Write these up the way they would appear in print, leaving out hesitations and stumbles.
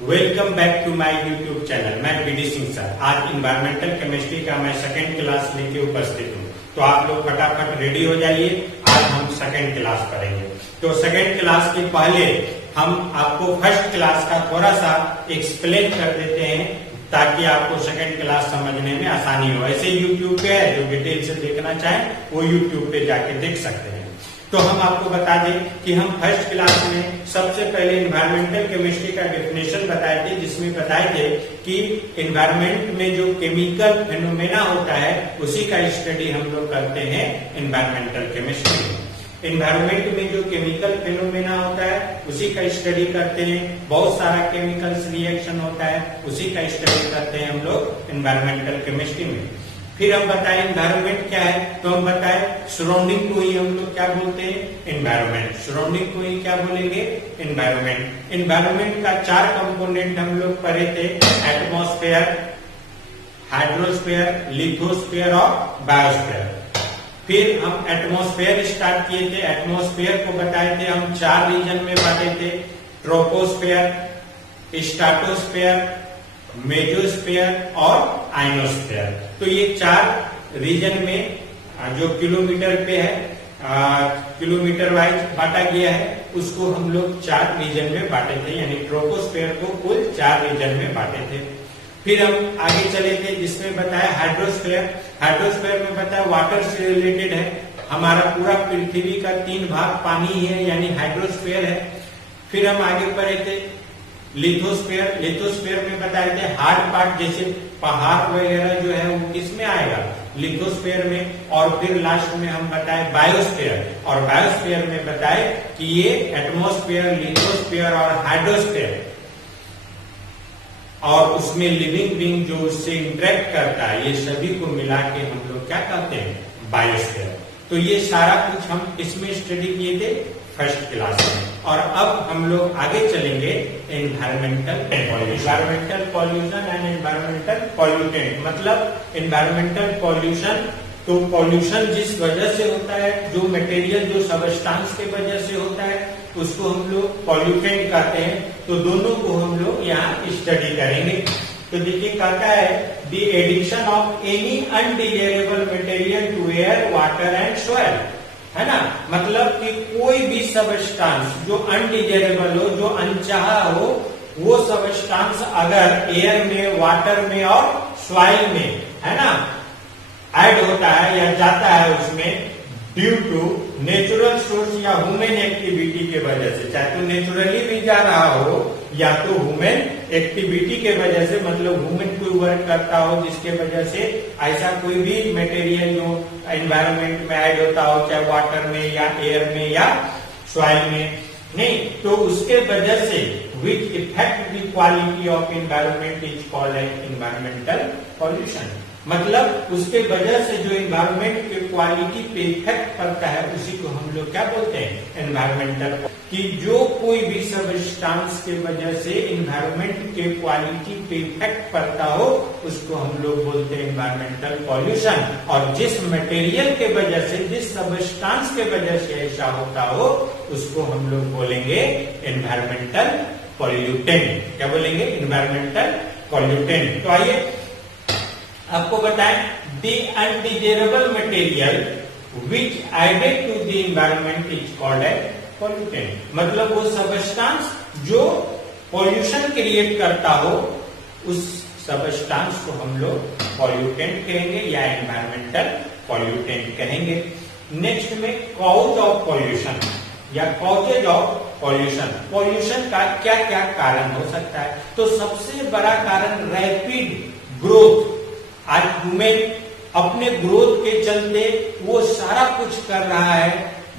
Welcome back to my YouTube channel. मैं BD Singh sir. आज environmental chemistry का मैं सेकंड क्लास लेके उपस्थित हूँ। तो आप लोग फटाफट रेडी हो जाइए। आज हम सेकंड क्लास पढ़ेंगे। तो सेकंड क्लास के पहले हम आपको फर्स्ट क्लास का थोड़ा सा एक्सप्लेन कर देते हैं ताकि आपको सेकंड क्लास समझने में आसानी हो। ऐसे यूट्यूब पे है, जो डिटेल से देखना चाहे वो यूट्यूब पे जाके देख सकते हैं। तो हम आपको बता दें कि हम फर्स्ट क्लास में सबसे पहले इन्वायरमेंटल केमिस्ट्री का डेफिनेशन बताए थे, जिसमें बताए थे कि इन्वायरमेंट में जो केमिकल फेनोमेना होता है उसी का स्टडी हम लोग करते हैं इन्वायरमेंटल केमिस्ट्री में। इन्वायरमेंट में जो केमिकल फेनोमेना होता है उसी का स्टडी करते हैं। बहुत सारा केमिकल्स रिएक्शन होता है, उसी का स्टडी करते हैं हम लोग इन्वायरमेंटल केमिस्ट्री में। फिर हम बताएं इन्वायरमेंट क्या है, तो हम बताएं सराउंडिंग को ही हम लोग क्या बोलते हैं, इन्वायरमेंट। सराउंडिंग को ही क्या बोलेंगे, इन्वायरमेंट। इन्वायरमेंट का चार कंपोनेंट हम लोग पढ़े थे, एटमॉस्फेयर, हाइड्रोस्फेयर, लिथोस्फेयर और बायोस्फेयर। फिर हम एटमॉस्फेयर स्टार्ट किए थे। एटमॉस्फेयर को बताए थे हम चार रीजन में बांटे थे, ट्रोपोस्फेयर, स्ट्रेटोस्फेयर, मेसोस्फेयर और आइनोस्फेयर। तो ये चार रीजन में जो किलोमीटर पे है, किलोमीटर वाइज बांटा गया है, उसको हम लोग चार रीजन में बांटे थे, यानी ट्रोपोस्फेयर को कुल चार रीजन में बांटे थे। फिर हम आगे चले थे जिसमें बताया हाइड्रोस्फेयर। हाइड्रोस्फेयर में बताया वाटर से रिलेटेड है। हमारा पूरा पृथ्वी का 3 भाग पानी है, यानी हाइड्रोस्फेयर है। फिर हम आगे पढ़े थे लिथोस्फेयर। लिथोस्फेयर में बताए थे हार्ड पार्ट, जैसे पहाड़ वगैरह जो है वो किसमें आएगा, लिथोस्फेयर में। और फिर लास्ट में हम बताए बायोस्फेयर, और बायोस्फेयर में बताए कि ये एटमॉस्फेयर, लिथोस्फेयर और हाइड्रोस्फेयर, और उसमें लिविंग बीइंग जो उससे इंटरेक्ट करता है, ये सभी को मिला के हम लोग क्या कहते हैं, बायोस्फेयर। तो ये सारा कुछ हम इसमें स्टडी किए थे फर्स्ट क्लास में। और अब हम लोग आगे चलेंगे environmental pollution. Environmental pollution and environmental pollutant. मतलब एनवायरमेंटल पॉल्यूशन, तो पॉल्यूशन जिस वजह से होता है, जो मटेरियल, जो सबस्टांस के वजह से होता है, उसको हम लोग पॉल्यूटेंट कहते हैं। तो दोनों को हम लोग यहाँ स्टडी करेंगे। तो देखिए कहता है the addition of any undesirable material to air, water and soil, है ना। मतलब कि कोई भी सबस्टांस जो अनडिजायरेबल हो, जो अनचाहा हो, वो सबस्टांस अगर एयर में, वाटर में और सॉइल में, है ना, ऐड होता है या जाता है उसमें ड्यू टू नेचुरल सोर्स या ह्यूमन एक्टिविटी के वजह से, चाहे तो नेचुरली भी जा रहा हो या तो ह्यूमन एक्टिविटी के वजह से, मतलब ह्यूमन कोई वर्क करता हो जिसके वजह से ऐसा कोई भी मटेरियल जो एनवायरमेंट में ऐड होता हो, चाहे वाटर में या एयर में या सॉइल में, नहीं, तो उसके वजह से which effect the quality of environment is called environmental pollution. मतलब उसके वजह से जो एनवायरमेंट के क्वालिटी पे इफेक्ट पड़ता है, उसी को हम लोग क्या बोलते हैं, एनवायरमेंटल। कि जो कोई भी सबस्टांस के वजह से एनवायरमेंट के क्वालिटी पे इफेक्ट पड़ता हो, उसको हम लोग बोलते हैं एनवायरमेंटल पॉल्यूशन। और जिस मटेरियल के वजह से, जिस सबस्टांस के वजह से ऐसा होता हो, उसको हम लोग बोलेंगे एनवायरमेंटल पॉल्यूटेंट। क्या बोलेंगे, एनवायरमेंटल पॉल्यूटेंट। तो आइए आपको बताएं, the undesirable material which added to the environment is called a pollutant. मतलब वो सबस्टांस जो पॉल्यूशन क्रिएट करता हो, उस सबस्टांस को हम लोग पॉल्यूटेंट कहेंगे या एनवायरमेंटल पॉल्यूटेंट कहेंगे। नेक्स्ट में कॉज ऑफ पॉल्यूशन या कॉजेज ऑफ पॉल्यूशन। पॉल्यूशन का क्या क्या कारण हो सकता है, तो सबसे बड़ा कारण रैपिड ग्रोथ। आज ह्यूमन अपने ग्रोथ के चलते वो सारा कुछ कर रहा है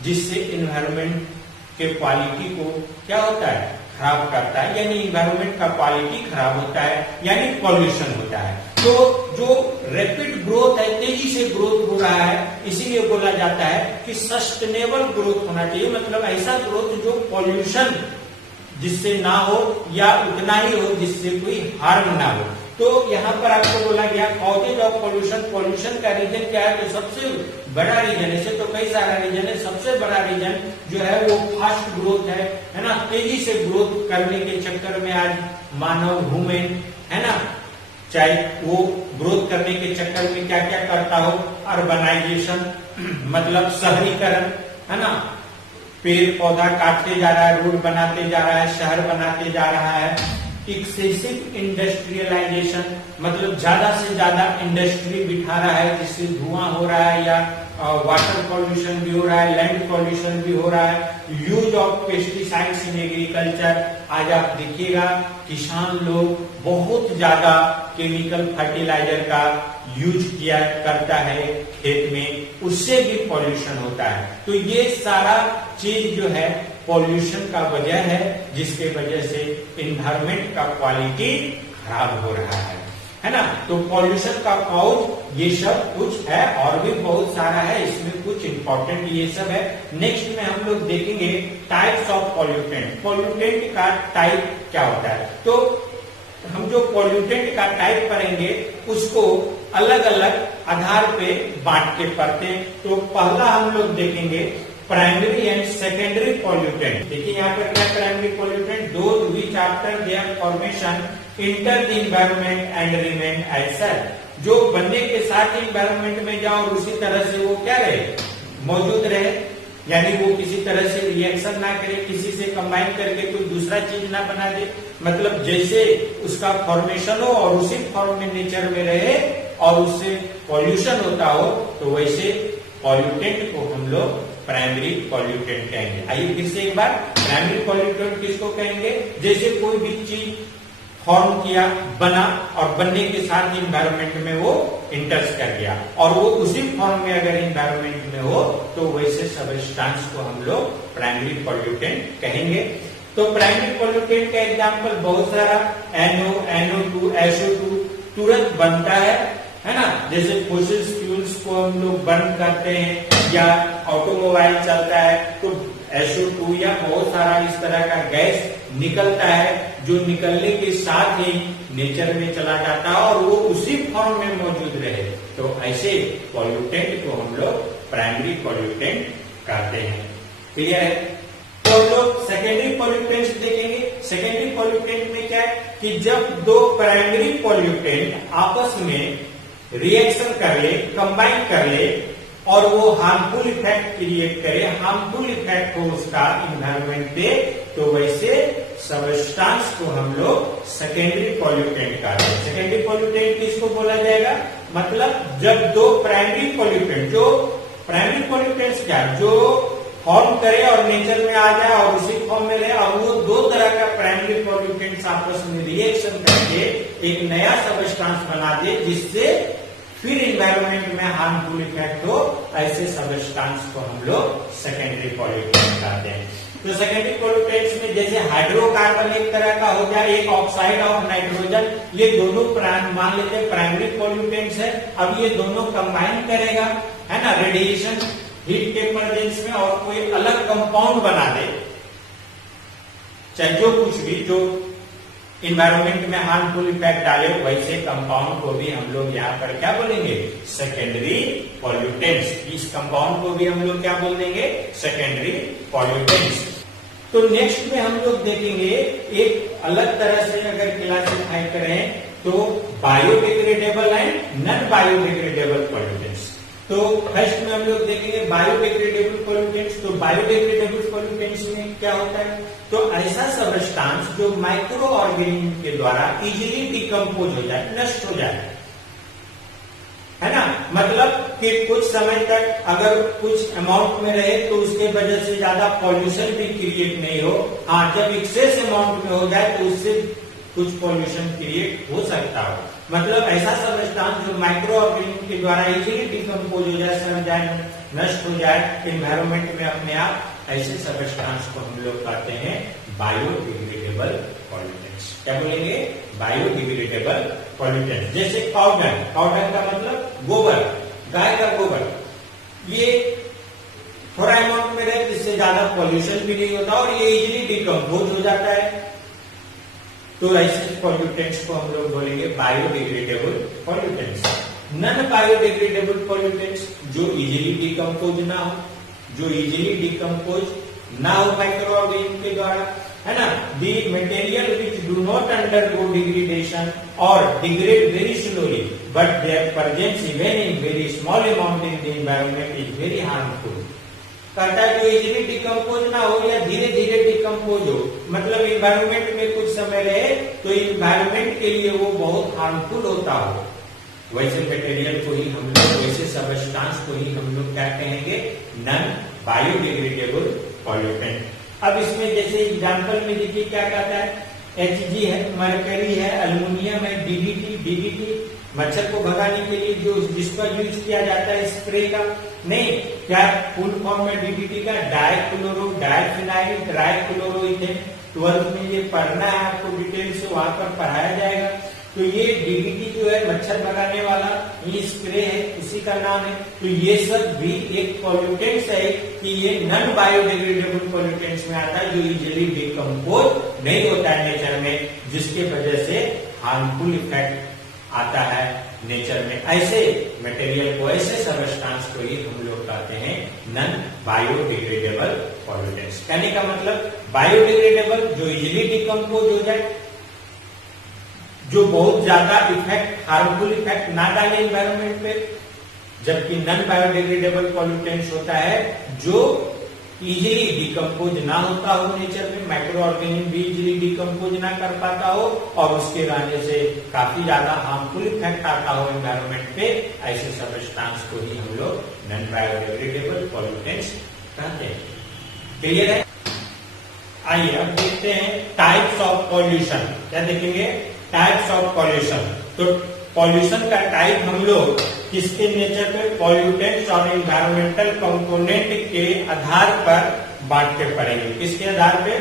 जिससे एनवायरमेंट के क्वालिटी को क्या होता है, खराब करता है, यानी एनवायरमेंट का क्वालिटी खराब होता है, यानी पॉल्यूशन होता है। तो जो रैपिड ग्रोथ है, तेजी से ग्रोथ हो रहा है, इसीलिए बोला जाता है कि सस्टेनेबल ग्रोथ होना चाहिए। मतलब ऐसा ग्रोथ जो पॉल्यूशन जिससे ना हो या उतना ही हो जिससे कोई हार्म ना हो। तो यहाँ पर आपको बोला गया कॉजेज ऑफ पॉल्यूशन। पॉल्यूशन का रीजन क्या है, तो सबसे बड़ा रीजन, ऐसे तो कई सारा रीजन है, सबसे बड़ा रीजन जो है वो फास्ट ग्रोथ है ना। तेजी से ग्रोथ करने के चक्कर में आज मानव ह्यूमन, है ना, चाहे वो ग्रोथ करने के चक्कर में क्या क्या करता हो, अर्बनाइजेशन मतलब शहरीकरण, है ना, पेड़ पौधा काटते जा रहा है, रोड बनाते जा रहा है, शहर बनाते जा रहा है। एक्सेसिव इंडस्ट्रियलाइजेशन मतलब ज्यादा से ज्यादा इंडस्ट्री बिठा रहा है, जिससे धुआं हो रहा है या वाटर पॉल्यूशन भी हो रहा है, लैंड पॉल्यूशन भी हो रहा है। Use of pesticides in agriculture, आज आप देखिएगा किसान लोग बहुत ज्यादा केमिकल फर्टिलाइजर का यूज किया करता है खेत में, उससे भी पॉल्यूशन होता है। तो ये सारा चीज जो है पॉल्यूशन का वजह है, जिसके वजह से इन्वायरमेंट का क्वालिटी खराब हो रहा है ना। तो पॉल्यूशन का कॉज ये सब कुछ है, और भी बहुत सारा है, इसमें कुछ इंपॉर्टेंट ये सब है। नेक्स्ट में हम लोग देखेंगे टाइप्स ऑफ पॉल्यूटेंट। पॉल्यूटेंट का टाइप क्या होता है, तो हम जो पॉल्यूटेंट का टाइप पढ़ेंगे उसको अलग अलग आधार पे बांट के पढ़ते हैं। तो पहला हम लोग देखेंगे प्राइमरी एंड सेकेंडरी पॉल्यूटेंट। देखिए यहाँ पर क्या primary pollutant, those which after their formation enter the environment and remain as such, जो बनने के साथ एनवायरनमेंट में जाओ और उसी तरह से वो क्या रहे, मौजूद रहे, यानी वो किसी तरह से रिएक्शन ना करे, किसी से कंबाइन करके कोई दूसरा चीज ना बना दे, मतलब जैसे उसका फॉर्मेशन हो और उसी फॉर्म में नेचर में रहे और उससे पॉल्यूशन होता हो, तो वैसे पॉल्यूटेंट को हम लोग प्राइमरी पॉल्यूटेंट कहेंगे। आइए फिर से एक बार, प्राइमरी पॉल्यूटेंट किसको कहेंगे, जैसे कोई भी चीज फॉर्म किया, बना और बनने के साथ एनवायरनमेंट में वो इंटर्स कर गया और वो उसी फॉर्म में अगर एनवायरनमेंट में हो तो वैसे सब्सटेंस को हम लोग प्राइमरी पॉल्यूटेंट कहेंगे। तो प्राइमरी पॉल्यूटेंट का एग्जांपल बहुत सारा, NO, NO2, SO2 तुरंत बनता है ना, जैसे फोसिल फ्यूल्स को हम लोग बर्न करते हैं या ऑटोमोबाइल चलता है तो SO2 या बहुत सारा इस तरह का गैस निकलता है, जो निकलने के साथ ही नेचर में चला जाता है और वो उसी फॉर्म में मौजूद रहे। तो ऐसे पॉल्यूटेंट को हम लोग प्राइमरी पॉल्यूटेंट कहते हैं। क्लियर है? तो हम लोग सेकेंडरी पॉल्यूटेंट्स देखेंगे। सेकेंडरी पॉल्यूटेंट में क्या है कि जब दो प्राइमरी पॉल्यूटेंट आपस में रिएक्शन कर ले, कंबाइन कर ले और वो हार्मफुल इफेक्ट क्रिएट करे, हार्मफुल इफेक्ट हो उसका इन्वायरमेंट पे, तो वैसे सब्सटेंस को हम लोग सेकेंडरी पॉल्यूटेंट कहते हैं। सेकेंडरी पॉल्यूटेंट किसको बोला जाएगा, मतलब जब दो प्राइमरी पॉल्यूटेंट, जो प्राइमरी पॉल्यूटेंट्स क्या, जो फॉर्म करे और नेचर में आ जाए और उसी फॉर्म में रहे, और वो दो तरह का प्राइमरी पॉल्यूटेंट्स आपस में रिएक्शन करके एक नया सब्सटेंस बना दे, जिससे फिर इन्वायरमेंट में हार्मफुल इफेक्ट हो, ऐसे सब्सटेंस को हम लोग सेकेंडरी पॉल्यूटेंट कहते हैं। तो सेकेंडरी पॉल्यूटेंट्स में जैसे हाइड्रोकार्बन एक तरह का हो गया, एक ऑक्साइड ऑफ नाइट्रोजन, ये दोनों मान लेते हैं प्राइमरी पॉल्यूटेंट्स है। अब ये दोनों कंबाइन करेगा, है ना, रेडिएशन हीट के प्रेजेंस में, और कोई अलग कंपाउंड बना दे, चाहे जो कुछ भी, जो इन्वायरमेंट में हार्मफुल इफेक्ट डाले, वैसे कंपाउंड को भी हम लोग यहाँ पर क्या बोलेंगे, सेकेंडरी पॉल्यूटेंट्स। इस कंपाउंड को भी हम लोग क्या बोल देंगे, सेकेंडरी पॉल्यूटेंट्स। तो नेक्स्ट में हम लोग देखेंगे एक अलग तरह से अगर क्लासिफाई करें तो biodegradable and non biodegradable pollutants. तो फर्स्ट में हम लोग देखेंगे बायोडिग्रेडेबल पॉल्यूटेंट्स। तो बायोडिग्रेडेबल पॉल्यूटेंट्स में क्या होता है, तो ऐसा सब्सटेंस जो माइक्रो ऑर्गेनिज्म के द्वारा इजीली डिकम्पोज हो जाए, नष्ट हो जाए, है ना, मतलब कि कुछ समय तक अगर कुछ अमाउंट में रहे तो उसके वजह से ज्यादा पॉल्यूशन भी क्रिएट नहीं हो। हाँ, जब एक्सेस अमाउंट में हो जाए तो उससे कुछ पॉल्यूशन क्रिएट हो सकता हो। मतलब ऐसा सब्सटेंस जो माइक्रो ऑर्गेनिज्म के द्वारा इजीली डिकम्पोज हो जाए, सड़ जाए, नष्ट हो जाए एनवायरमेंट में अपने आप, ऐसे सब्सटेंस को हम लोग कहते हैं बायोडिग्रेडेबल पॉल्यूटेंट्स। क्या बोलेंगे, बायोडिग्रेडेबल पॉल्यूटेंट्स। जैसे काउडंग, काउडंग का मतलब गोबर, गाय का गोबर, ये थोड़ा अमाउंट में रहे जिससे ज्यादा पॉल्यूशन भी नहीं होता और ये इजीली डिकम्पोज हो जाता है। तो ऐसे पॉल्यूटेंट्स को हम लोग बोलेंगे biodegradable pollutants. Non biodegradable pollutants जो इजीली डिकम्पोज ना हो, जो इजीली डिकम्पोज ना हो माइक्रो ऑर्गेनिज्म के द्वारा, है ना, the material which do not undergo degradation और degrade very slowly but their presence even in very small amount in the environment is very harmful. कहता है जो इजीली डिकम्पोज ना हो या धीरे धीरे डिकम्पोज हो, मतलब इन्वायरमेंट में कुछ समय रहे तो इन्वायरमेंट के लिए वो बहुत हार्मफुल होता हो, वैसे मटेरियल को ही हम लोग, वैसे सब्सटेंस को ही हम लोग क्या कहेंगे, नॉन बायोडिग्रेडेबल पॉल्यूटेंट। अब इसमें जैसे एग्जांपल में देखिए क्या कहता है, Hg है, मरकरी है, एल्युमिनियम है, डीडीटी मच्छर को भगाने के लिए जो जिसका यूज किया जाता है स्प्रे का, नहीं क्या फुल फॉर्म में डीडीटी का डाइक्लोरो डाइफिनाइल ट्राइक्लोरोइथेन, 12th में ये पढ़ना है आपको डिटेल से, वहां पर पढ़ाया जाएगा। तो ये डीडीटी जो है मच्छर भगाने वाला ये स्प्रे है, उसी का नाम है। तो ये सब भी एक पॉल्यूटेंट्स है कि ये नॉन बायोडिग्रेडेबल पॉल्यूटेंट्स में आता है, जो इजीली डिकम्पोज नहीं होता है नेचर में, जिसके वजह से हार्मफुल इफेक्ट आता है नेचर में। ऐसे मटेरियल को, ऐसे सब्सटेंस को ही हम लोग कहते हैं नॉन बायोडिग्रेडेबल पॉल्यूटेंट्स। कहने का मतलब बायोडिग्रेडेबल जो इजीली डिकम्पोज हो जाए, जो बहुत ज्यादा इफेक्ट, हार्मफुल इफेक्ट ना डाले एनवायरमेंट पे, जबकि नॉन बायोडिग्रेडेबल पॉल्यूटेंट्स होता है जो इजीली डिकम्पोज ना होता हो नेचर में, माइक्रो ऑर्गेनिज्म भी इजीली डिकम्पोज ना कर पाता हो और उसके रहने से काफी ज्यादा हार्मफुल इफेक्ट आता हो एनवायरमेंट पे, ऐसे सब्सटेंस को ही हम लोग नॉन बायोडिग्रेडेबल पॉल्यूटेंट्स कहते हैं। क्लियर है? आइए अब देखते हैं टाइप्स ऑफ पॉल्यूशन। क्या देखेंगे? Types of pollution. तो पॉल्यूशन का टाइप हम लोग किसके नेचर पे, पॉल्यूटेंट्स और इन्वायरमेंटल कंपोनेंट के आधार पर बांट के पढ़ेंगे। किसके आधार पे?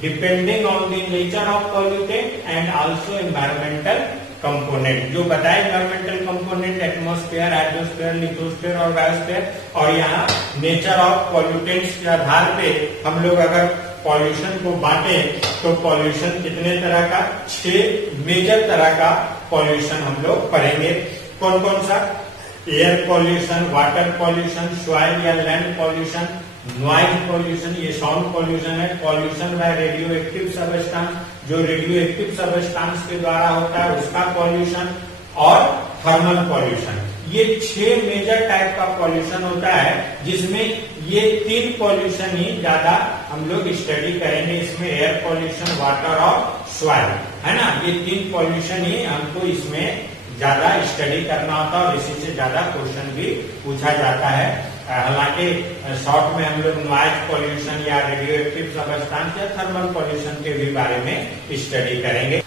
Depending on the nature of pollutant and also environmental component. जो बताए environmental component atmosphere, hydrosphere, lithosphere और बायोस्फेयर, और यहाँ नेचर ऑफ पॉल्यूटेंट्स के आधार पे हम लोग अगर पॉल्यूशन को बांटे तो पॉल्यूशन कितने तरह का, 6 मेजर तरह का पॉल्यूशन हम लोग पढ़ेंगे। कौन कौन सा? Air pollution, water pollution, soil या लैंड पॉल्यूशन, नॉइज पॉल्यूशन, ये साउंड पॉल्यूशन है, pollution by radioactive substance, जो रेडियो एक्टिव सब्सटेंस के द्वारा होता है उसका पॉल्यूशन, और थर्मल पॉल्यूशन। ये 6 मेजर टाइप का पॉल्यूशन होता है, जिसमें ये 3 पॉल्यूशन ही ज्यादा हम लोग स्टडी करेंगे इसमें, एयर पॉल्यूशन, वाटर और सॉइल, है ना। ये 3 पॉल्यूशन ही हमको इसमें ज्यादा स्टडी करना होता है और इसी से ज्यादा क्वेश्चन भी पूछा जाता है। हालांकि शॉर्ट में हम लोग नॉइज पॉल्यूशन या रेडियो एक्टिव सब्सटेंस या थर्मल पॉल्यूशन के भी बारे में स्टडी करेंगे।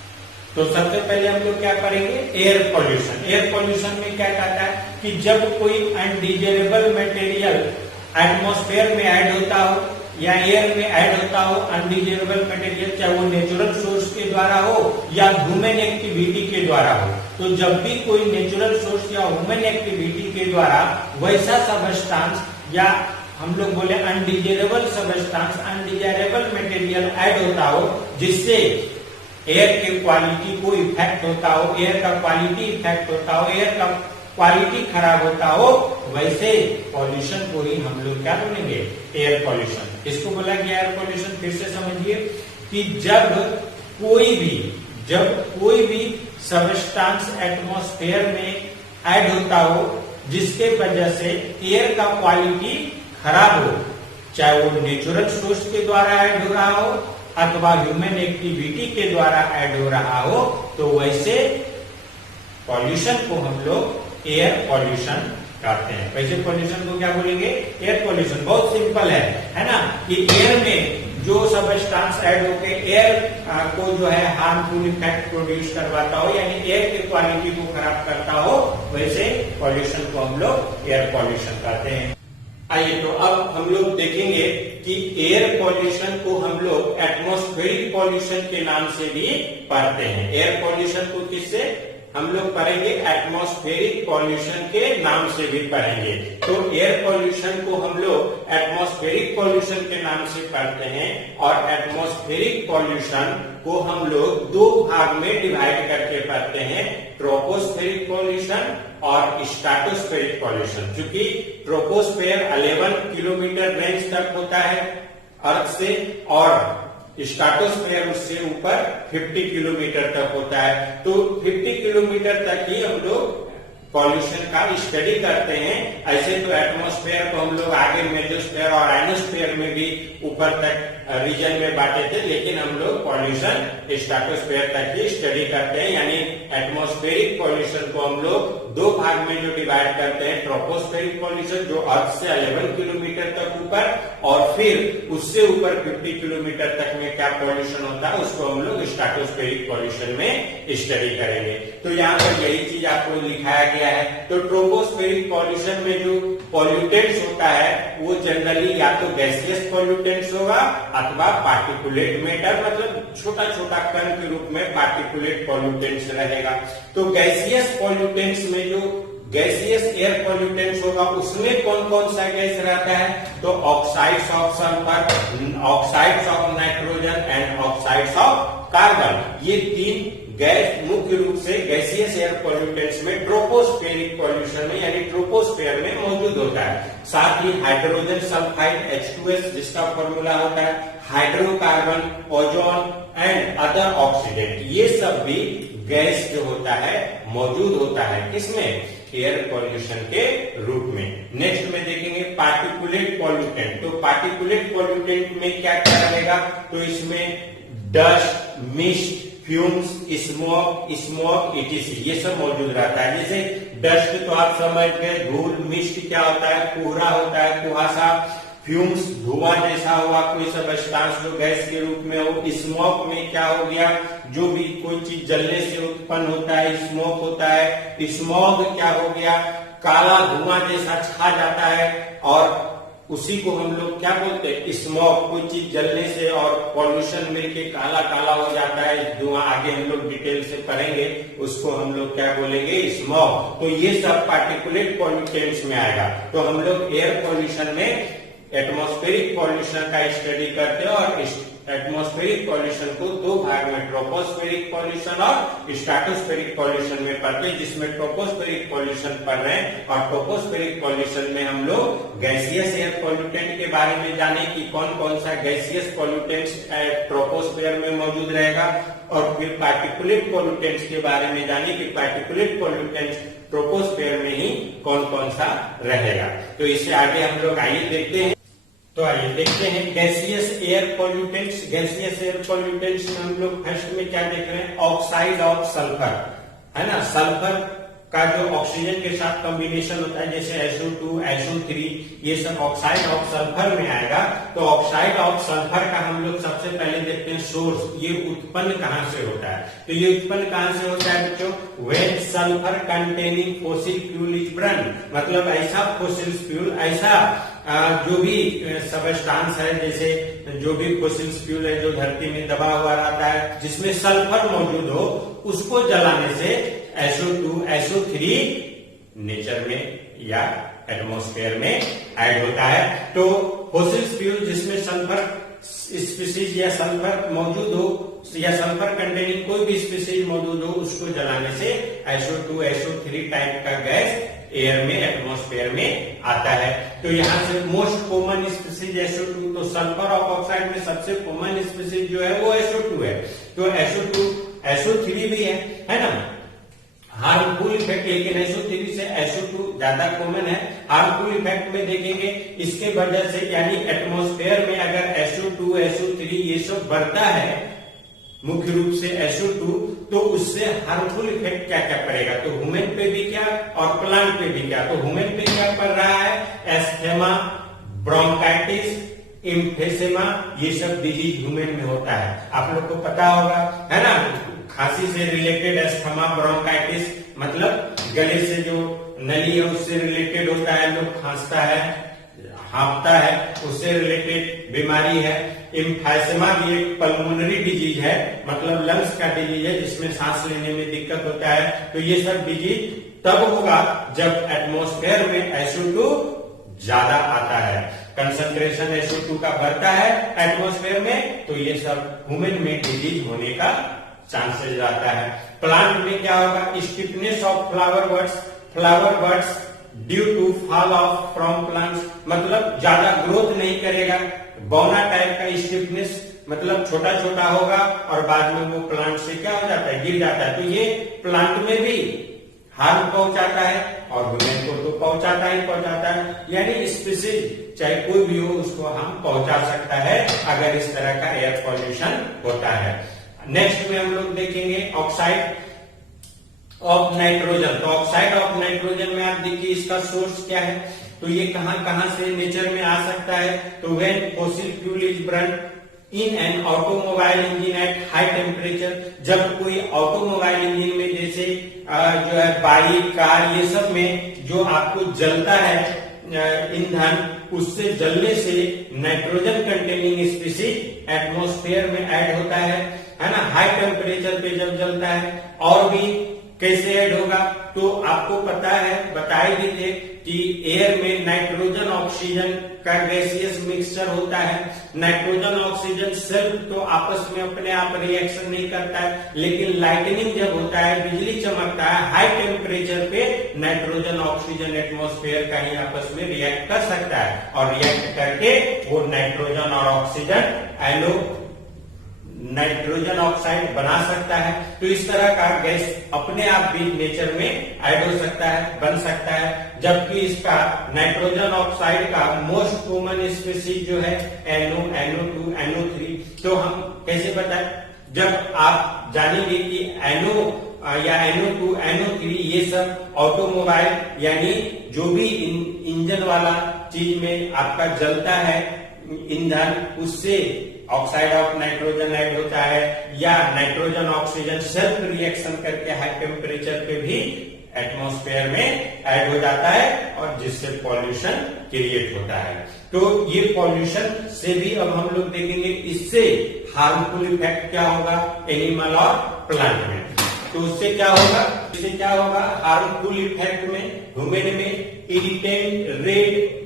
तो सबसे पहले हम लोग क्या करेंगे? Air pollution. एयर पॉल्यूशन में क्या कहता है कि जब कोई अनडिजायरेबल मटेरियल एटमॉस्फेयर में ऐड होता हो या एयर में ऐड होता हो, अनडिजायरेबल मटेरियल, चाहे वो नेचुरल सोर्स के द्वारा हो या ह्यूमन एक्टिविटी के द्वारा हो, तो जब भी कोई नेचुरल सोर्स या ह्यूमन एक्टिविटी के द्वारा वैसा सब्सटेंस या हम लोग बोले undesirable substance, undesirable material add होता हो, जिससे एयर की क्वालिटी को इफेक्ट होता हो, एयर का क्वालिटी इफेक्ट होता हो, एयर का क्वालिटी खराब होता हो, वैसे पॉल्यूशन को ही हम लोग क्या बोलेंगे? Air pollution. इसको बोला गया एयर पॉल्यूशन। फिर से समझिए कि जब कोई भी सब्सटेंस एटमॉस्फेयर में ऐड होता हो जिसके वजह से एयर का क्वालिटी खराब हो, चाहे वो नेचुरल सोर्स के द्वारा ऐड हो रहा हो अथवा ह्यूमन एक्टिविटी के द्वारा ऐड हो रहा हो, तो वैसे पॉल्यूशन को हम लोग एयर पॉल्यूशन कहते हैं। वैसे पॉल्यूशन को क्या बोलेंगे? Air pollution. बहुत सिंपल है ना, कि एयर में जो सब्सटेंस ऐड होके एयर को जो है हार्मफुल इफेक्ट प्रोड्यूस करवाता हो, यानी एयर की क्वालिटी को खराब करता हो, वैसे पॉल्यूशन को हम लोग एयर पॉल्यूशन कहते हैं। आइए तो अब हम लोग देखेंगे कि एयर पॉल्यूशन को हम लोग एटमॉस्फेरिक पॉल्यूशन के नाम से भी पढ़ते हैं। एयर पॉल्यूशन को किससे हम लोग पढ़ेंगे? एटमॉस्फेरिक पॉल्यूशन के नाम से भी पढ़ेंगे। तो एयर पॉल्यूशन को हम लोग एटमॉस्फेरिक पॉल्यूशन के नाम से पढ़ते हैं, और एटमॉस्फेरिक पॉल्यूशन को हम लोग 2 भाग में डिवाइड करके पढ़ते हैं, ट्रोपोस्फेरिक पॉल्यूशन और स्ट्रेटोस्फेरिक पॉल्यूशन। क्योंकि ट्रोपोस्फेयर 11 किलोमीटर रेंज तक होता है अर्थ से, और स्ट्रेटोस्फीयर उससे ऊपर 50 किलोमीटर तक होता है। तो 50 किलोमीटर तक ही हम लोग पॉल्यूशन का स्टडी करते हैं। ऐसे तो एटमॉस्फेयर को हम लोग आगे मेसोस्फीयर और आयनोस्फीयर में भी ऊपर तक रीजन में बांटे थे, लेकिन हम लोग पॉल्यूशन स्ट्रेटोस्फीयर तक ही स्टडी करते हैं। यानी एटमॉस्फेरिक पॉल्यूशन को हम लोग दो भाग में जो डिवाइड करते हैं, ट्रोपोस्फेरिक पॉल्यूशन जो अर्थ से 11 किलोमीटर तक ऊपर, और फिर उससे ऊपर 50 किलोमीटर तक में क्या पॉल्यूशन होता है उसको हम लोग स्ट्रेटोस्फेरिक पॉल्यूशन में स्टडी करेंगे। तो यहाँ पर यही चीज आपको लिखाया गया है। तो ट्रोपोस्फेरिक पॉल्यूशन में जो पॉल्यूटेंट्स होता है वो जनरली या तो गैसियस पॉल्यूटेंट्स होगा अथवा पार्टिकुलेट मैटर, मतलब छोटा छोटा कण के रूप में पार्टिकुलेट पॉल्यूटेंट्स रहेगा। तो गैसियस पॉल्यूटेंट्स में जो गैसियस एयर पॉल्यूटेंट्स होगा उसमें कौन कौन सा गैस रहता है, तो oxides of sulphur, oxides of nitrogen and oxides of carbon, ये तीन गैस मुख्य रूप से गैसियस एयर पॉल्यूटेंट्स में ट्रोपोस्फेरिक पॉल्यूशन में यानी ट्रोपोस्फेयर में मौजूद होता है। साथ ही हाइड्रोजन सल्फाइड H2S जिसका फॉर्मूला होता है, hydrocarbon, ozone and other oxidant, ये सब भी गैस जो होता है मौजूद होता है किसमें, एयर पॉल्यूशन के रूप में। नेक्स्ट में देखेंगे पार्टिकुलेट पॉल्यूटेंट। तो पार्टिकुलेट पॉल्यूटेंट में क्या क्या रहेगा, तो इसमें dust, mist, fumes, smoke etc. ये सब मौजूद रहता है। जैसे डस्ट तो आप समझ गए, धूल, मिस्ट क्या होता है, कोहरा होता है, कुहासा, फ्यूम्स धुआं जैसा हुआ कोई सब्सटेंस जो गैस के रूप में हो, स्मोक में क्या हो गया, जो भी कोई चीज जलने से उत्पन्न होता है स्मोक होता है। स्मॉग क्या हो गया, काला धुआं जैसा छा जाता है और उसी को हम लोग क्या बोलते हैं, स्मोक, कोई चीज जलने से और पॉल्यूशन मिलके काला काला हो जाता है धुआं, आगे हम लोग डिटेल से पढ़ेंगे उसको हम लोग क्या बोलेंगे, स्मोक। तो ये सब पार्टिकुलेट पॉल्यूटेंट्स में आएगा। तो हम लोग एयर पॉल्यूशन में एटमॉस्फेरिक पॉल्यूशन का स्टडी करते हैं और एटमॉस्फेरिक पॉल्यूशन को दो भाग में ट्रोपोस्फेरिक पॉल्यूशन और स्ट्रेटोस्फेरिक पॉल्यूशन में पढ़ते हैं, जिसमें ट्रोपोस्फेरिक पॉल्यूशन पढ़ रहे हैं। और ट्रोपोस्फेरिक पॉल्यूशन में हम लोग गैसियस एयर पॉल्यूटेंट के बारे में जाने कि कौन कौन सा गैसियस पॉल्यूटेंट्स ट्रोपोस्फेयर में मौजूद रहेगा, और फिर पार्टिकुलेट पॉल्यूटेंट्स के बारे में जाने कि पार्टिकुलेट पॉल्यूटेंट्स ट्रोपोस्फेयर में ही कौन कौन सा रहेगा। तो इससे आगे हम लोग आइए देखते हैं। तो आइए देखते हैं gaseous air pollutants. Gaseous air pollutants में हम लोग फर्स्ट में क्या देख रहे हैं, ऑक्साइड ऑफ सल्फर, है ना। सल्फर का जो ऑक्सीजन के साथ कॉम्बिनेशन होता है जैसे SO2, SO3, ये सब ऑक्साइड ऑफ सल्फर में आएगा। तो ऑक्साइड ऑफ सल्फर का हम लोग सबसे पहले देखते हैं सोर्स, ये उत्पन्न कहां से होता है। तो ये उत्पन्न कहां से होता है बच्चों, when sulphur containing fossil fuel is burn, मतलब ऐसा फॉसिल फ्यूल, ऐसा जो भी सबस्टांस है, जैसे जो भी फॉसिल फ्यूल है जो धरती में दबा हुआ रहता है जिसमें सल्फर मौजूद हो, उसको जलाने से SO2, SO3 नेचर में या एटमॉस्फेयर में ऐड होता है। तो फॉसिल फ्यूल जिसमें सल्फर स्पीसीज या सल्फर मौजूद हो या सल्फर कंटेनिंग कोई भी स्पीसीज मौजूद हो, उसको जलाने से SO2, SO3 टाइप का गैस एयर में एटमॉस्फेयर में आता है। तो यहाँ से मोस्ट कॉमन स्पीसीज SO2, तो सल्फर ऑक्साइड में सबसे कॉमन स्पीसीज जो है वो SO2 है। तो SO2, SO3 भी है ना, हार्मफुल इफेक्ट, लेकिन SO3 से SO2 ज्यादा कॉमन है। हार्मफुल इफेक्ट में देखेंगे इसके वजह से, यानी एटमॉस्फेयर में अगर SO2, SO3 ये सब बढ़ता है, मुख्य रूप से SO2, तो उससे हार्मफुल इफेक्ट क्या क्या पड़ेगा, तो ह्यूमन पे भी क्या और प्लांट पे भी क्या। तो ह्यूमन पे क्या पड़ रहा है, एस्थमा, ब्रोंकाइटिस, एम्फिसेमा, ये सब डिजीज ह्यूमन में होता है। आप लोग को पता होगा, है ना, खांसी से रिलेटेड एस्थमा, ब्रोंकाइटिस, मतलब गले से जो नली है उससे रिलेटेड होता है, लोग खांसता है, हाँफता है, उससे रिलेटेड बीमारी है। एम्फाइसेमा भी एक पल्मोनरी डिजीज है, मतलब लंग्स का डिजीज है जिसमें सांस लेने में दिक्कत होता है। तो ये सब डिजीज तब होगा जब एटमॉस्फेयर में SO2 ज्यादा आता है, कंसंट्रेशन SO2 का बढ़ता है एटमॉस्फेयर में, तो ये सब ह्यूमन में डिजीज होने का चांसेस रहता है। प्लांट में क्या होगा, stiffness of flower buds due to fall off from plants, मतलब ज्यादा ग्रोथ नहीं करेगा, बौना टाइप का स्टिफनेस मतलब छोटा छोटा होगा और बाद में वो प्लांट से क्या हो जाता है, गिर जाता है। तो ये प्लांट में भी हार्म पहुंचाता है और ह्यूमन को तो पहुंचाता ही पहुंचाता है, यानी स्पीसीज चाहे कोई भी हो उसको हम पहुंचा सकता है अगर इस तरह का एयर पॉल्यूशन होता है। नेक्स्ट में हम लोग देखेंगे ऑक्साइड ऑफ नाइट्रोजन। तो ऑक्साइड ऑफ नाइट्रोजन में आप देखिए इसका सोर्स क्या है, तो ये कहां कहां से नेचर में आ सकता है। तो when fossil fuel is burn in an automobile engine at high temperature, जब कोई ऑटोमोबाइल इंजन में जैसे जो है बाइक कार ये सब में जो आपको जलता है ईंधन, उससे जलने से नाइट्रोजन कंटेनिंग स्पीसीज एटमॉस्फेयर में ऐड होता है ना, हाई टेम्परेचर पे जब जलता है। और भी कैसे ऐड होगा, तो आपको पता है, बताए भी थे कि एयर में नाइट्रोजन ऑक्सीजन का गैसियस मिक्सचर होता है। नाइट्रोजन ऑक्सीजन सेल्फ तो आपस में अपने आप रिएक्शन नहीं करता है, लेकिन लाइटनिंग जब होता है, बिजली चमकता है, हाई टेम्परेचर पे नाइट्रोजन ऑक्सीजन एटमॉस्फेयर का ही आपस में रिएक्ट कर सकता है और रिएक्ट करके वो नाइट्रोजन और ऑक्सीजन नाइट्रोजन ऑक्साइड बना सकता है। तो इस तरह का गैस अपने आप भी नेचर में ऐड हो सकता है, बन सकता है। जबकि इसका नाइट्रोजन ऑक्साइड का मोस्ट कॉमन स्पीसीज जो है NO, NO2, NO3। तो हम कैसे बताएं, जब आप जानेंगे कि NO या NO2, NO3 ये सब ऑटोमोबाइल यानी जो भी इंजन वाला चीज में आपका जलता है ईंधन, उससे ऑक्साइड ऑफ नाइट्रोजन ऐड होता है, या नाइट्रोजन ऑक्सीजन सेल्फ रिएक्शन करके हाई टेम्परेचर पे भी एटमॉस्फेयर में ऐड हो जाता है और जिससे पॉल्यूशन क्रिएट होता है। तो ये पॉल्यूशन से भी अब हम लोग देखेंगे इससे हार्मफुल इफेक्ट क्या होगा एनिमल और प्लांट में। तो उससे क्या होगा, इससे क्या होगा हार्मफुल इफेक्ट में ह्यूमन में irritant red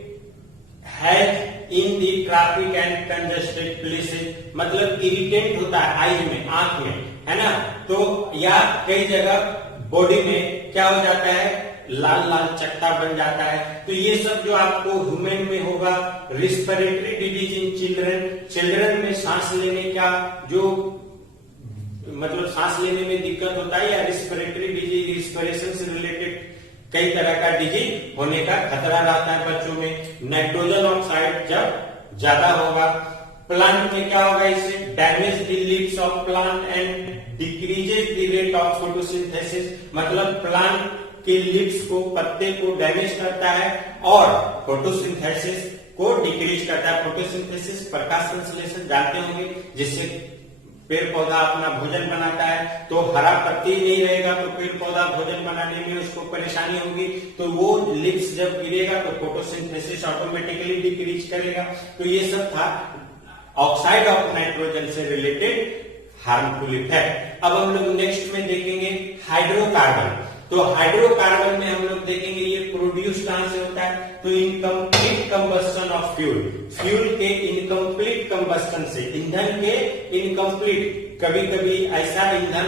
has in the traffic and congested places, मतलब इरिटेंट होता है आईज में, आंख में, है ना। तो या कई जगह बॉडी में क्या हो जाता है, लाल लाल चट्टा बन जाता है। तो ये सब जो आपको ह्यूमन में होगा, रिस्पिरेटरी डिजीज इन चिल्ड्रन में सांस लेने का जो मतलब सांस लेने में दिक्कत होता है, या रिस्पिरेटरी डिजीज रिस्पिरेशन से रिलेटेड कई तरह का डिजीज होने का खतरा रहता है बच्चों में। नाइट्रोजन ऑक्साइड जब ज्यादा होगा, प्लांट में क्या होगा, इससे damage the leaves of plant and decreases the rate of photosynthesis, मतलब प्लांट के लीव्स को, पत्ते को डैमेज करता है और फोटोसिंथेसिस को डिक्रीज करता है। फोटोसिंथेसिस प्रकाश संश्लेषण जानते होंगे, जिससे पेड़ पौधा अपना भोजन बनाता है। तो हरा पत्ती नहीं रहेगा तो पेड़ पौधा भोजन बनाने में उसको परेशानी होगी, तो वो लीव्स जब गिरेगा तो फोटोसिंथेसिस ऑटोमेटिकली डिक्रीज करेगा। तो ये सब था ऑक्साइड ऑफ नाइट्रोजन से रिलेटेड हार्मफुल इफेक्ट। अब हम लोग नेक्स्ट में देखेंगे हाइड्रोकार्बन। तो हाइड्रोकार्बन में हम लोग देखेंगे ये प्रोड्यूस कहां से होता है, तो इनकम्प्लीट कंबस्टन ऑफ फ्यूल के इनकम्प्लीट कंबस्टन से, ईंधन के इनकम्प्लीट, कभी कभी ऐसा ईंधन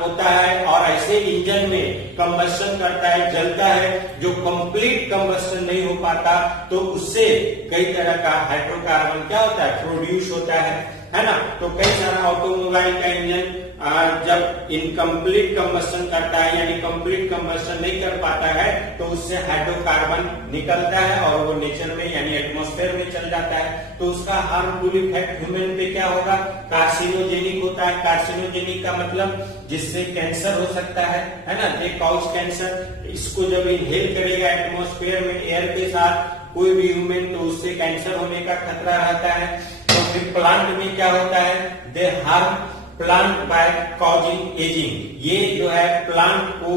होता है और ऐसे इंजन में कंबस्टन करता है, जलता है, जो कंप्लीट कंबस्टन नहीं हो पाता, तो उससे कई तरह का हाइड्रोकार्बन क्या होता है, प्रोड्यूस होता है ना। तो कई सारा ऑटोमोबाइल का इंजन जब इनकम्प्लीट कंबस्टन करता है यानी कंप्लीट कंबस्टन नहीं कर पाता है, तो उससे हाइड्रोकार्बन निकलता है और वो नेचर में यानी एटमॉस्फेयर में चल जाता है। तो उसका हार्मफुल इफेक्ट ह्यूमन पे क्या होगा, कार्सिनोजेनिक होता है। कार्सिनोजेनिक का मतलब जिससे कैंसर हो सकता है ना, दे कॉज कैंसर। इसको जब इनहेल करेगा एटमॉस्फेयर में एयर के साथ कोई भी ह्यूमन, तो उससे कैंसर होने का खतरा रहता है। तो फिर प्लांट में क्या होता है, they harm plant by causing ageing. ये जो है प्लांट को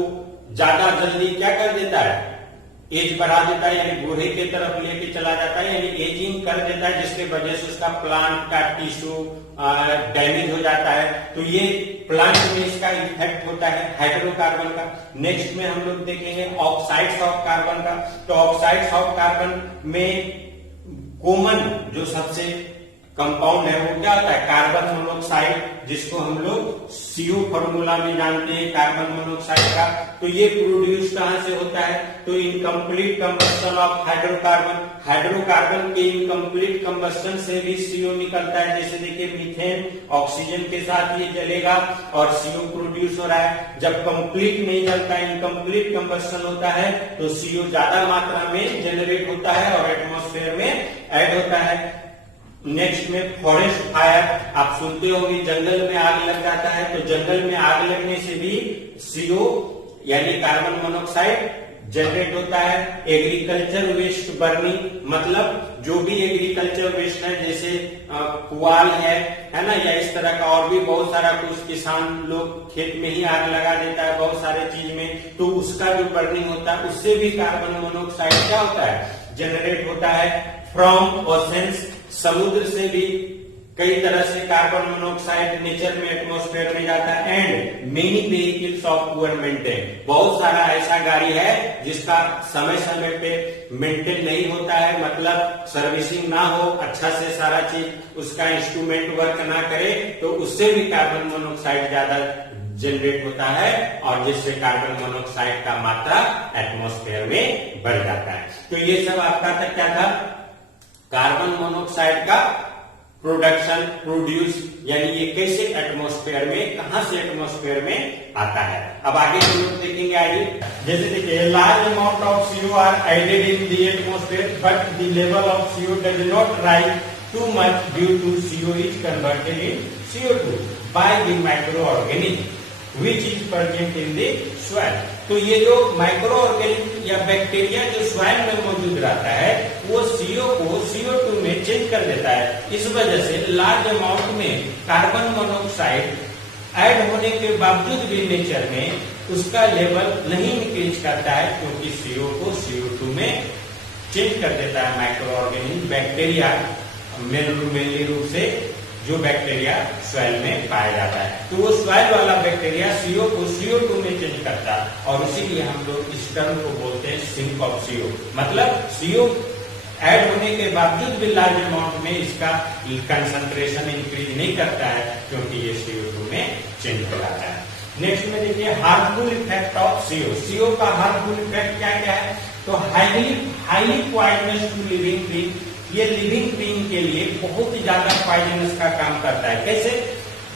ज्यादा जल्दी क्या कर देता है, एज बढ़ा देता है, यानी बूढ़े की तरफ लेके चला जाता है, यानी एजिंग कर देता है, जिसके वजह से उसका प्लांट का टिश्यू डैमेज हो जाता है। तो ये प्लांट में इसका इफेक्ट होता है हाइड्रोकार्बन का। नेक्स्ट में हम लोग देखेंगे ऑक्साइड्स ऑफ कार्बन का। तो ऑक्साइड्स ऑफ कार्बन में कॉमन जो सबसे कंपाउंड है वो क्या होता है, कार्बन मोनोऑक्साइड, जिसको हम लोग CO फॉर्मूला में जानते हैं कार्बन मोनोऑक्साइड का। तो ये प्रोड्यूस कहां से होता है, तो incomplete combustion of hydrocarbon. Hydrocarbon के इनकम्प्लीट कंबस्टन से भी CO निकलता है। जैसे देखिए मीथेन ऑक्सीजन के साथ ये जलेगा और CO प्रोड्यूस हो रहा है। जब कंप्लीट नहीं जलता है, इनकम्प्लीट कंबस्टन होता है, तो CO ज्यादा मात्रा में जनरेट होता है और एटमॉस्फेयर में ऐड होता है। नेक्स्ट में फॉरेस्ट फायर, आप सुनते होंगे जंगल में आग लग जाता है, तो जंगल में आग लगने से भी CO यानी कार्बन मोनोऑक्साइड जनरेट होता है। एग्रीकल्चर वेस्ट बर्निंग, मतलब जो भी एग्रीकल्चर वेस्ट है, जैसे पुआल है ना, या इस तरह का और भी बहुत सारा कुछ किसान लोग खेत में ही आग लगा देता है बहुत सारे चीज में, तो उसका जो बर्निंग होता है उससे भी कार्बन मोनोऑक्साइड क्या होता है, जनरेट होता है। फ्रॉम ओशंस, समुद्र से भी कई तरह से कार्बन मोनोऑक्साइड नेचर में एटमॉस्फेयर में जाता है। And many vehicles of poor maintain, बहुत सारा ऐसा गाड़ी है जिसका समय समय पे मेंटेन नहीं होता है, मतलब सर्विसिंग ना हो, अच्छा से सारा चीज उसका इंस्ट्रूमेंट वर्क ना करे, तो उससे भी कार्बन मोनोऑक्साइड ज्यादा जनरेट होता है और जिससे कार्बन मोनोऑक्साइड का मात्रा एटमॉस्फेयर में बढ़ जाता है। तो ये सब आपका तक क्या था, कार्बन मोनोऑक्साइड का प्रोडक्शन, प्रोड्यूस, यानी ये कैसे एटमॉस्फेयर में, कहां से एटमॉस्फेयर में आता है। अब आगे हम लोग देखेंगे। आइए, जैसे देखिए, large amount of CO are added in the atmosphere but the level of CO does not rise too much due to CO is converted in CO2 by the microorganism which is present in the soil। तो ये जो microorganism या bacteria जो soil में मौजूद रहता है, वो CO को CO2 में चेंज कर देता है। इस वजह से लार्ज अमाउंट में कार्बन मोनोऑक्साइड ऐड होने के बावजूद भी नेचर में उसका लेवल नहीं इंक्रीज करता है, क्योंकि CO को CO2 में चेंज कर देता है माइक्रो ऑर्गेनिज्म, बैक्टीरिया मेनली रूप से जो बैक्टीरिया सॉइल में पाया जाता है। तो वो सॉइल वाला बैक्टीरिया CO को CO2 में चेंज करता है और इसीलिए हम लोग इस टर्म को बोलते हैं सिंक ऑफ CO, मतलब CO ऐड होने के बावजूद भी लार्ज अमाउंट में इसका कंसंट्रेशन इंक्रीज नहीं करता है, क्योंकि ये CO2 में चेंज हो जाता है। नेक्स्ट में देखिए हार्मफुल इफेक्ट ऑफ CO का हार्मफुल इफेक्ट क्या क्या है, तो highly poisonous to living being, ये लिविंग बीइंग के लिए बहुत ही ज्यादा पॉइजनस का काम करता है। कैसे,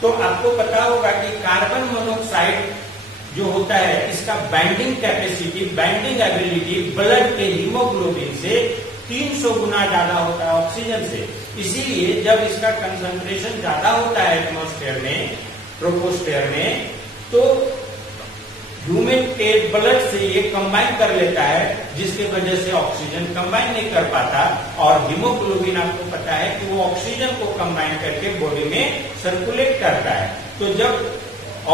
तो आपको पता होगा कि कार्बन मोनोऑक्साइड जो होता है, इसका binding capacity, binding ability blood के हीमोग्लोबिन से 300 गुना ज्यादा होता है ऑक्सीजन से। इसीलिए जब इसका कंसंट्रेशन ज्यादा होता है एटमॉस्फेयर में, ट्रोपोस्फेयर में, तो ह्यूमन के ब्लड से ये कंबाइन कर लेता है, जिसके वजह से ऑक्सीजन कंबाइन नहीं कर पाता, और हीमोग्लोबिन आपको पता है कि वो ऑक्सीजन को कंबाइन करके बॉडी में सर्कुलेट करता है। तो जब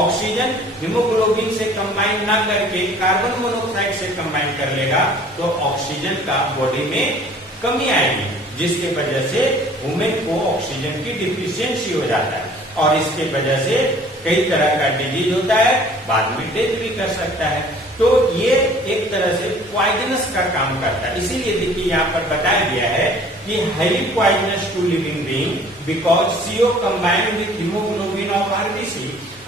ऑक्सीजन हीमोग्लोबिन से कंबाइन ना करके कार्बन मोनोऑक्साइड से कंबाइन कर लेगा, तो ऑक्सीजन का बॉडी में कमी आएगी, जिसके वजह से वुमेन को ऑक्सीजन की डिफिशियंसी हो जाता है और इसके वजह से कई तरह का डिजीज होता है, बाद में डेथ भी कर सकता है। तो ये एक तरह से पॉइजनस का काम करता है। इसीलिए देखिए यहाँ पर बताया गया है कि highly poisonous to living being because CO combined with haemoglobin of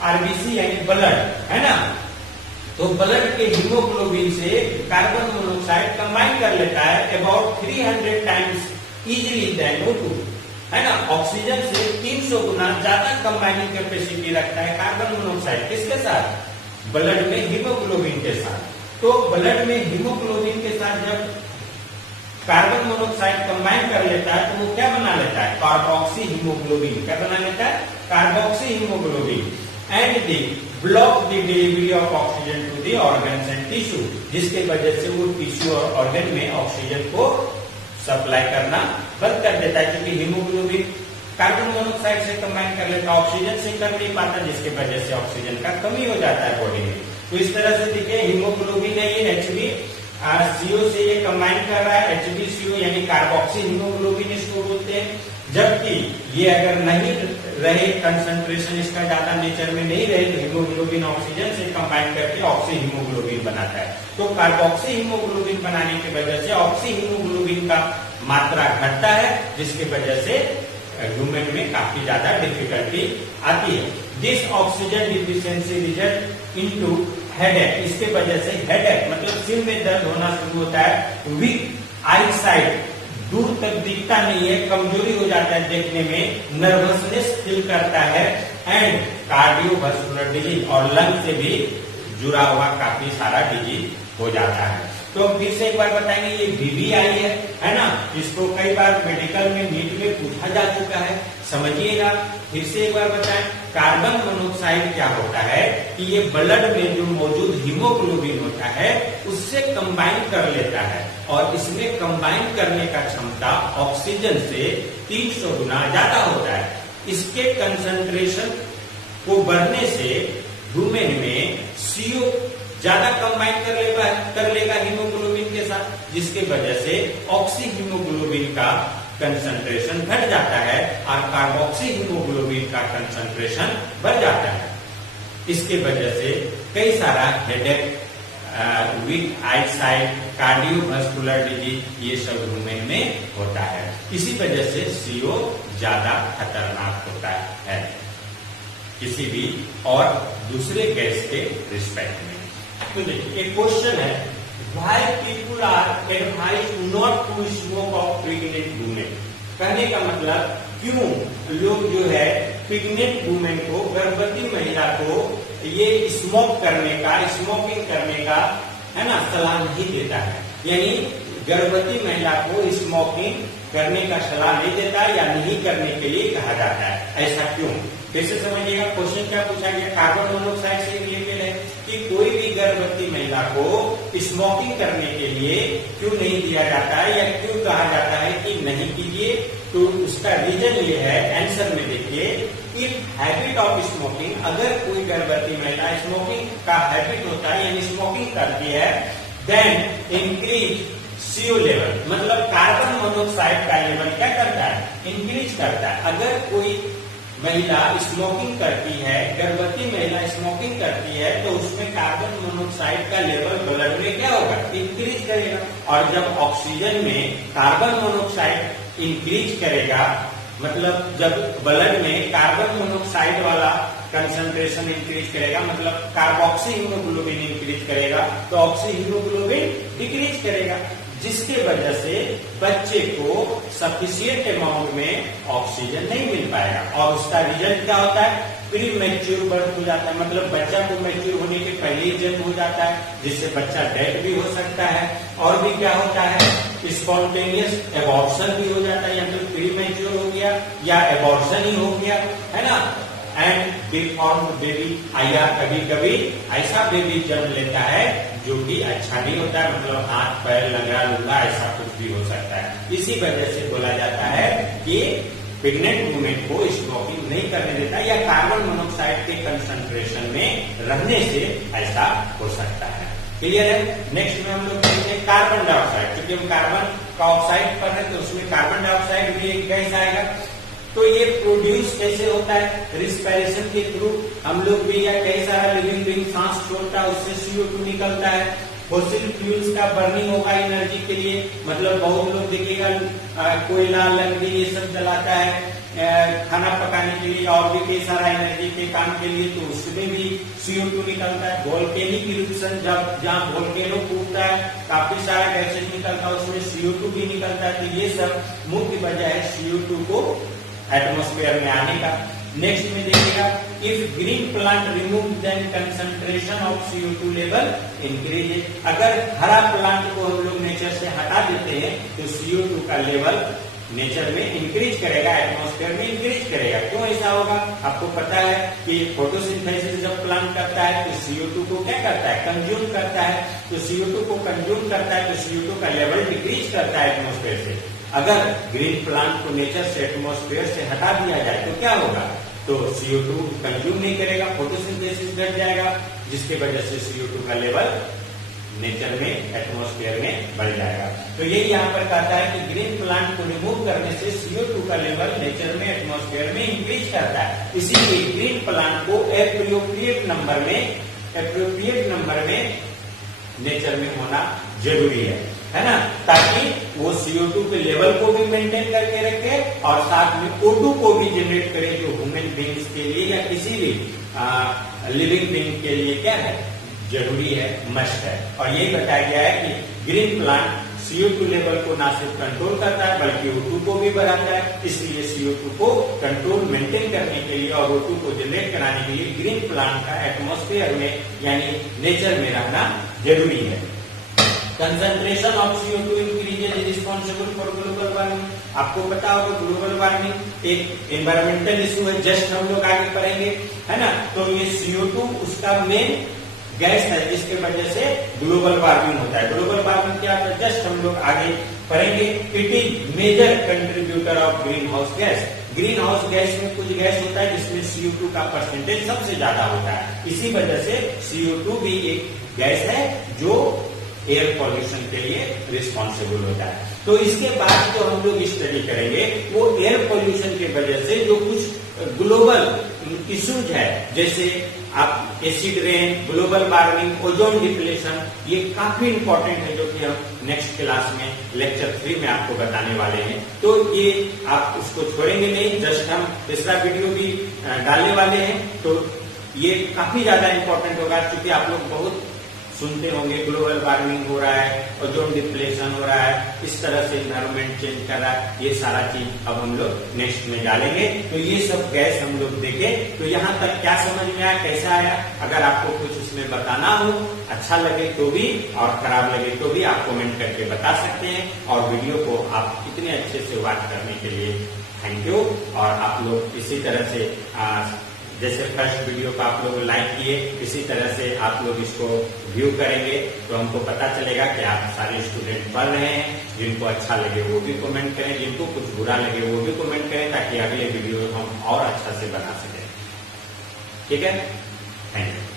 RBC यानी ब्लड, है ना, तो ब्लड के हीमोग्लोबिन से कार्बन मोनोऑक्साइड कंबाइन कर लेता है about 300 times easily then O2, है ना। ऑक्सीजन से 300 गुना ज्यादा कंबाइनिंग कैपेसिटी रखता है कार्बन मोनोऑक्साइड, किसके साथ, ब्लड में हीमोग्लोबिन के साथ। तो ब्लड में हीमोग्लोबिन के साथ जब कार्बन मोनोऑक्साइड कंबाइन कर लेता है, तो वो क्या बना लेता है, कार्बोक्सी हीमोग्लोबिन। क्या बना लेता है, carboxy haemoglobin, and the block the delivery of oxygen to the organs and tissue, जिसके वजह से वो टिश्यू और ऑर्गन में ऑक्सीजन को सप्लाई करना बंद कर देता है, क्योंकि हीमोग्लोबिन कार्बन मोनोऑक्साइड से कंबाइन कर लेता, ऑक्सीजन से कर नहीं पाता, जिसके वजह से ऑक्सीजन का कमी हो जाता है बॉडी में। तो इस तरह से देखिए हीमोग्लोबिन है ये HB CO से ये कंबाइन कर रहा है, HbCO यानी कार्बोक्सी हीमोग्लोबिन इसको बोलते हैं। जबकि ये अगर नहीं रहे, कंसंट्रेशन इसका ज्यादा नेचर में नहीं रहे, तो हीमोग्लोबिन ऑक्सीजन से कंबाइन करके ऑक्सी हीमोग्लोबिन बनाता है। तो कार्बोक्सी हीमोग्लोबिन बनाने की वजह से ऑक्सी हीमोग्लोबिन का मात्रा घटता है, जिसकी वजह से ह्यूमन में काफी ज्यादा डिफिकल्टी आती है। This oxygen deficiency result into headache, इसके वजह से हेडेक मतलब सिर में दर्द होना शुरू होता है, वीक आई साइट, दूर तक दिखता नहीं है, कमजोरी हो जाता है देखने में, नर्वसनेस फील करता है एंड कार्डियोवास्कुलर डिजीज और लंग से भी जुड़ा हुआ काफी सारा डिजीज हो जाता है। तो फिर से एक बार बताएंगे, ये VVI है ना, इसको कई बार मेडिकल में नीट में पूछा जा चुका है, समझिएगा। फिर से एक बार बताएं, कार्बन मोनोऑक्साइड क्या होता है कि ये ब्लड में जो मौजूद हीमोग्लोबिन होता है उससे कंबाइन कर लेता है और इसमें कंबाइन करने का क्षमता ऑक्सीजन से 300 गुना ज्यादा होता है। इसके कंसंट्रेशन को बढ़ने से ह्यूमन में CO ज्यादा कंबाइन कर लेगा हीमोग्लोबिन के साथ, जिसके वजह से ऑक्सी हीमोग्लोबिन का कंसंट्रेशन घट जाता है और कार्बोक्सी हीमोग्लोबिन का कंसंट्रेशन बढ़ जाता है। इसके वजह से कई सारा headache, weak eyesight, cardiovascular disease ये सब ह्यूमन में होता है। इसी वजह से CO ज्यादा खतरनाक होता है किसी भी और दूसरे गैस के रिस्पेक्ट में। तो देखिए एक क्वेश्चन है, why people are advised not to smoke of pregnant women. कहने का मतलब क्यों लोग जो है प्रेग्नेंट वुमेन को, गर्भवती महिला को ये स्मोकिंग करने का है ना सलाह नहीं देता है, यानी गर्भवती महिला को स्मोकिंग करने का सलाह नहीं देता या नहीं करने के लिए कहा जाता है, ऐसा क्यों? फिर से समझिएगा, क्वेश्चन क्या पूछा गया, कार्बन मोनोऑक्साइड से रिलेटेड है कि कोई भी गर्भवती महिला को स्मोकिंग करने के लिए क्यों नहीं दिया जाता है या क्यों कहा जाता है कि नहीं कीजिए। तो उसका रीजन ये है, आंसर में देखिए, इफ हैबिट ऑफ स्मोकिंग, अगर कोई गर्भवती महिला स्मोकिंग का हैबिट होता है यानी स्मोकिंग करती है, देन इंक्रीज CO लेवल, मतलब कार्बन मोनोऑक्साइड का लेवल क्या करता है, इंक्रीज करता है। अगर कोई महिला स्मोकिंग करती है, गर्भवती महिला स्मोकिंग करती है, तो उसमें कार्बन मोनोऑक्साइड का लेवल ब्लड में क्या होगा, इंक्रीज करेगा। और जब ऑक्सीजन में कार्बन मोनोऑक्साइड इंक्रीज करेगा, मतलब जब ब्लड में कार्बन मोनोऑक्साइड वाला कंसंट्रेशन इंक्रीज करेगा, मतलब कार्बोक्सी हीमोग्लोबिन इंक्रीज करेगा, तो ऑक्सी हीमोग्लोबिन डिक्रीज करेगा, जिसके वजह से बच्चे को सफिशिएंट अमाउंट में ऑक्सीजन नहीं मिल पाएगा और उसका रिजल्ट क्या होता है, प्री मैच्योर बर्थ हो जाता है, मतलब बच्चा को मैच्योर होने के पहले ही जन्म हो जाता है, जिससे बच्चा डेड भी हो सकता है। और भी क्या होता है, स्पॉन्टेनियस एबॉर्शन भी हो जाता है, या फिर प्री मैच्योर हो गया या एबॉर्शन ही हो गया, है ना। एंड डिफॉर्म्ड बेबी, या कभी कभी ऐसा बेबी जन्म लेता है जो कि अच्छा नहीं होता है, मतलब हाथ पैर लंगड़ा लूंगा ऐसा कुछ भी हो सकता है। इसी वजह से बोला जाता है कि प्रेग्नेंट वुमेन को स्मोकिंग नहीं करने देता या कार्बन मोनोऑक्साइड के कंसंट्रेशन में रहने से ऐसा हो सकता है। क्लियर है। नेक्स्ट में हम लोग देखते हैं कार्बन डाइऑक्साइड, क्योंकि हम कार्बन का ऑक्साइड पढ़ रहे हैं तो उसमें कार्बन डाइऑक्साइड भी एक गैस आएगा। तो ये प्रोड्यूस कैसे होता है, रिस्पायरेशन के थ्रू, हम लोग भी या कई सारा लिविंग बीइंग सांस छोड़ता है, उससे CO2 निकलता है। फॉसिल फ्यूल्स का बर्निंग होगा एनर्जी के लिए, मतलब बहुत लोग देखिएगा कोयला लकड़ी ये सब जलाता है खाना पकाने के लिए और भी कई सारा एनर्जी के काम के लिए, तो उसमें भी CO2 निकलता है। वोल्केनिक इरप्शन, जब जहाँ वोल्केनो फूटता है काफी सारा गैसेज निकलता है, उसमें CO2 भी निकलता है। तो ये सब मुख्य वजह है CO2 को एटमॉस्फेयर में आने का। नेक्स्ट में देखिएगा, if green plant remove then concentration of CO2 level increase. अगर हरा प्लांट को हम लोग नेचर से हटा देते हैं तो CO2 का लेवल नेचर में इंक्रीज करेगा, एटमॉस्फेयर में इंक्रीज करेगा। क्यों ऐसा होगा, आपको पता है कि फोटोसिंथेसिस जब प्लांट करता है तो CO2 को क्या करता है, कंज्यूम करता है। तो CO2 को कंज्यूम करता है तो CO2 का लेवल डिक्रीज करता है एटमॉस्फेयर से। अगर ग्रीन प्लांट को नेचर से एटमॉस्फेयर से हटा दिया जाए तो क्या होगा, तो CO2 कंज्यूम नहीं करेगा, फोटोसिंथेसिस घट जाएगा, जिसके वजह से CO2 का लेवल नेचर में एटमॉस्फेयर में बढ़ जाएगा। तो यही यहाँ पर कहता है कि ग्रीन प्लांट को रिमूव करने से CO2 का लेवल नेचर में एटमॉस्फेयर में इंक्रीज करता है। इसीलिए ग्रीन प्लांट को एप्रोप्रिएट नंबर में नेचर में होना जरूरी है ना, ताकि वो CO2 के लेवल को भी मेंटेन करके रखे और साथ में O2 को भी जनरेट करे, जो ह्यूमन बींग्स के लिए या किसी भी लिविंग बींग के लिए क्या है, जरूरी है, मस्ट है। और यही बताया गया है कि ग्रीन प्लांट CO2 लेवल को ना सिर्फ कंट्रोल करता है बल्कि O2 को भी बढ़ाता है। इसलिए CO2 को कंट्रोल मेंटेन करने के लिए और O2 को जनरेट कराने के लिए ग्रीन प्लांट का एटमॉस्फेयर में यानी नेचर में रहना जरूरी है। Concentration of CO2 increases responsible for global warming. आपको पता होगा ग्लोबल वार्मिंग एक एनवायरमेंटल इशू है, जस्ट हम लोग आगे पढ़ेंगे, है ना। तो ये CO2 उसका मेन गैस है जिसके वजह से ग्लोबल वार्मिंग होता है। ग्लोबल वार्मिंग क्या है जस्ट हम लोग आगे पढ़ेंगे। It is major contributor of greenhouse gas. Greenhouse gas में कुछ गैस होता है जिसमें CO2 का परसेंटेज सबसे ज्यादा होता है। इसी वजह से CO2 भी एक गैस है जो एयर पॉल्यूशन के लिए रिस्पॉन्सिबल होता है। तो इसके बाद जो हम लोग स्टडी करेंगे वो एयर पॉल्यूशन की वजह से जो कुछ ग्लोबल इश्यूज है, जैसे आप acid rain, global warming, ozone depletion, ये काफी इंपॉर्टेंट है जो कि हम नेक्स्ट क्लास में लेक्चर 3 में आपको बताने वाले हैं। तो ये आप उसको छोड़ेंगे नहीं, जस्ट हम तीसरा वीडियो भी डालने वाले हैं। तो ये काफी ज्यादा इंपॉर्टेंट होगा क्योंकि आप लोग बहुत सुनते होंगे ग्लोबल वार्मिंग हो रहा है, ओजोन डिप्लेशन हो रहा है, इस तरह से एनवायरमेंट चेंज कर रहा है। ये सारा चीज अब हम लोग नेक्स्ट में डालेंगे। तो ये सब गैस हम लोग देखें। तो यहाँ तक क्या समझ में आया, कैसा आया? अगर आपको कुछ इसमें बताना हो, अच्छा लगे तो भी और खराब लगे तो भी आप कमेंट करके बता सकते हैं। और वीडियो को आप इतने अच्छे से वॉच करने के लिए थैंक यू। और आप लोग इसी तरह से जैसे फर्स्ट वीडियो को आप लोग लाइक किए, इसी तरह से आप लोग इसको व्यू करेंगे तो हमको पता चलेगा कि आप सारे स्टूडेंट पढ़ रहे हैं। जिनको अच्छा लगे वो भी कमेंट करें, जिनको कुछ बुरा लगे वो भी कमेंट करें, ताकि अगले वीडियो हम और अच्छा से बना सकें। ठीक है, थैंक यू।